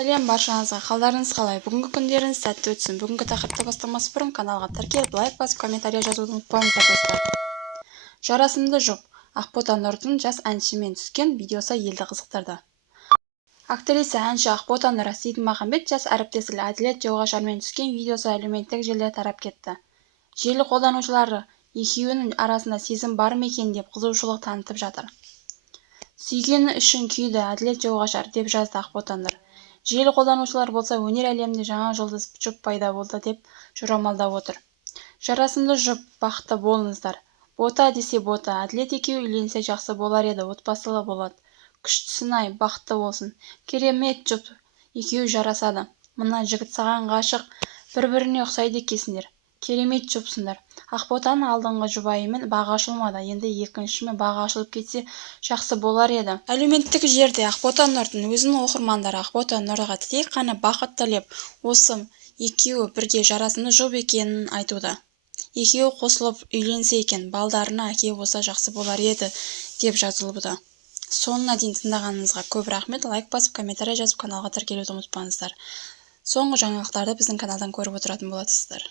Сәлем баршаңызға, қалдарыңыз қалай? Бүгінгі күндеріңіз сәтті өтсін. Бүгінгі тақырыпты бастамас бұрын каналға тіркеліп, лайк басып, комментария жазуды ұмытпаңыздар достар. Жарасымды жұп. Ақбота Нұрдың жас әншімен түскен видеосы елді қызықтырды. Актриса әнші Ақбота Нұр Сейдмағамбет жас әріптесі Әділет Жауғашармен түскен видеосы әлеуметтік желіде тарап кетті. Желі қолданушылары екеуінің арасында сезім бар ма екен деп қызығушылық танытып жатыр. Сүйгені үшін күйді Әділет Жауғашар деп жазды Ақбота Нұр. Желі қолданушылар болса өнер әлемінде жаңа жұлдыз жұп пайда болды деп жорамалдап отыр. Жарасымды жұп, бақытты болыңыздар. Бота десе бота, Әділет екеуі үйленсе жақсы болар еді, отбасылы болады. Күштісін-ай, бақытты болсын. Керемет жұп, екеуі жарасады. Мына жігіт саған ғашық, бір-біріне ұқсайды екенсіңдер. Керемет жұпсыңдар. Ақботаның алдыңғы жұбайымен бағы ашылмады, енді екіншімен бағы ашылып кетсе жақсы болар еді. Әлеуметтік жерде Ақбота Нұрдың өзінің оқырмандары Ақбота Нұрға тек қана бақыт тілеп, осы екеуі бірге жарасымды жұп екенін айтуда. Екеуі қосылып үйленсе екен, балдарына әке болса жақсы болар еді деп жазылуда. Соңына дейін тыңдағаныңызға көп рахмет. Лайк басып, комментария жазып, каналға тіркелуді ұмытпаңыздар. Соңғы жаңалықтарды біздің каналдан көріп отыратын боласыздар.